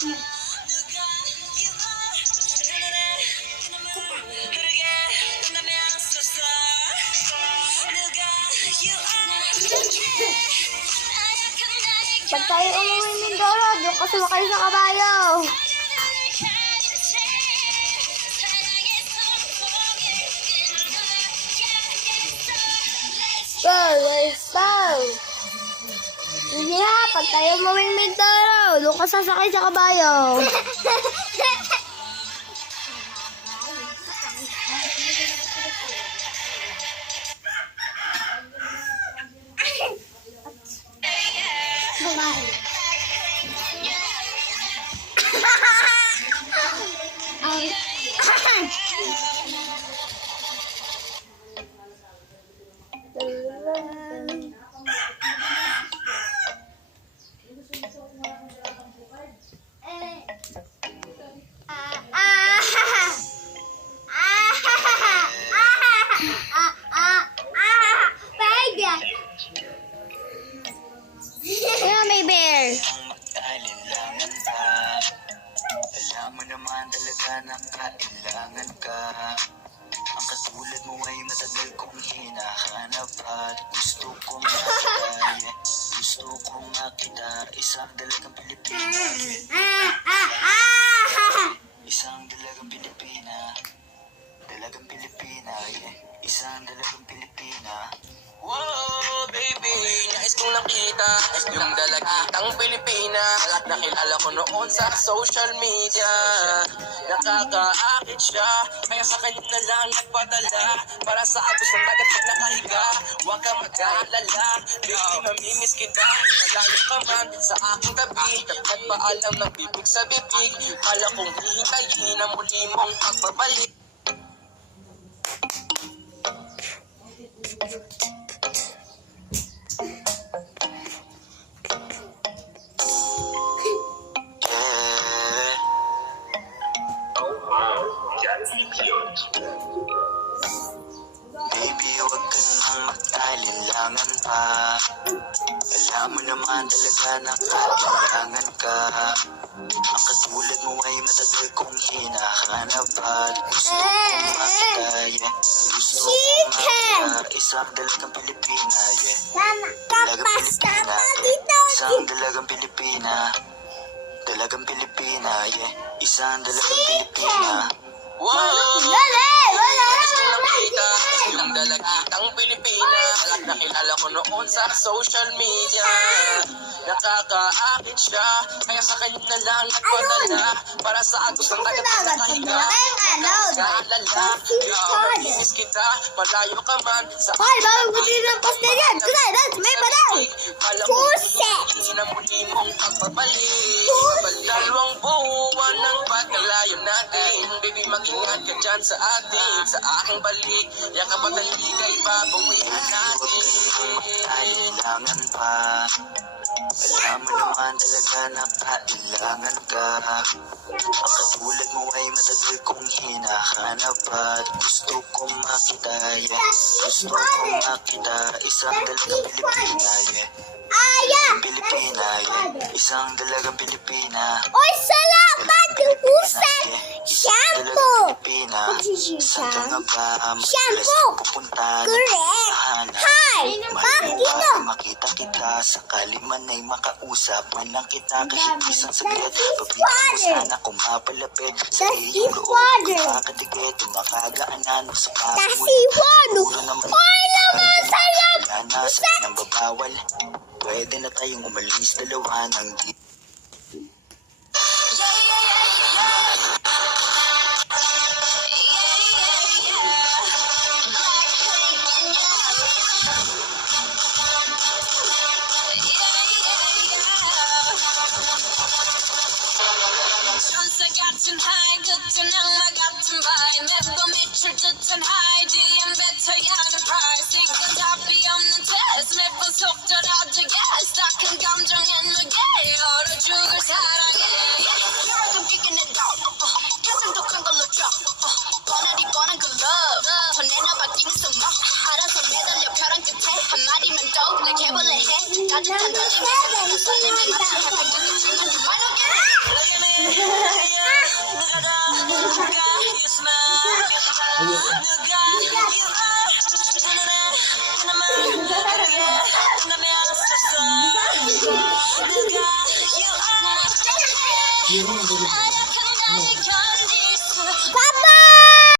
Pag tayo umuwi Mindoro, doon ka sumakay sa kabayo. Go, let's go! Sige ha, pag tayo umuwi Mindoro, doon ka sasakay sa kabayo. May bear. Alam mo naman talaga na kailangan ka. Ang katulad mo ay matagal kong hinahanap at gusto kong makita. Gusto kong makita isang dalagang Pilipina. Isang dalagang Pilipina. Dalagang Pilipina, yeah. Isang dalagang Pilipina. Wow, baby, nais kong nakita yung dalagitang Pilipina. Nakilala ko noon sa social media. Nakakaakit siya, kaya sa kanya na lang nagpadala. Para sa agos ng dagat pag nakahiga, huwag ka mag-aalala. Baby, mamimiss kita, malayo ka man sa aking tabi. Nagpaalam ng bibig sa bibig, kala kong hihintayin ang muli mong pagbabalik. Baby, huwag ka nang mag-alinlangan pa. Alam mo naman talaga na kailangan ka. Ang katulad mo ay matagal kong hinahanap at gusto kong makita, yeah. Gusto kong makita isang dalagang Pilipina, yeah. Dalagang Pilipina, yeah. Isang dalagang Pilipina. Dalagang Pilipina, yeah. Isang dalagang Pilipina. Wow! Nais kong nakita yung dalagitang Pilipina. Nakilala ko noon sa social media. Nakakaakit siya, kaya sa kanya na lang nagpadala. Para sa agos ng dagat pag nakahiga, nag-aalala. Mamimiss kita, malayo ka man sa kala ko hihintayin ang muli mong pagbabalik. Dalawang buwan ng pagkalayo natin. Baby, mag-ingat ka dyan sa atin. Sa aking balik, yakap at haligay, babawian natin. Kailangan pa. Alam mo naman talaga na kailangan ka. Ang katulad mo ay matagal kong hinahanap at gusto kong makita, yeah. Gusto kong makita isang dalagang Pilipina, yeah. Pilipina, yeah. Isang dalagang Pilipina. Oy, salamat! Usan! Shampoo! Pilipina. Saan ka nga ba Shampoo! pupunta? Correct! Hi! Bakit? Makita kita, sakali man ay makausap man lang kita kahit isang saglit. Pagbibig mo sana kung mapalapit sa iyong loob, makakatigit, makagaanan sa Tasiwano! Oy, naman salamat! wala na sa pinambabawal. Pwede na tayong umalis dalawa ng di. 같은 하이 듣던 악마 같은 바이 매번 밑을 듯한 하이디엔 뱉어야하는 price 이건 답이 없는 test 매번 속더라도 yes 딱한 감정엔 무게 얼어 죽을 사랑해 You're picking it out 가슴 독한 걸로 drop 뻔하디 뻔한 그 love 더 내놔봤긴 있어 알아서 매달려 벼랑 끝에 한마디면 또 날 해볼래 해 따뜻한 떨림에 설렘에 맞춰 하던 그 질문 you might not get it I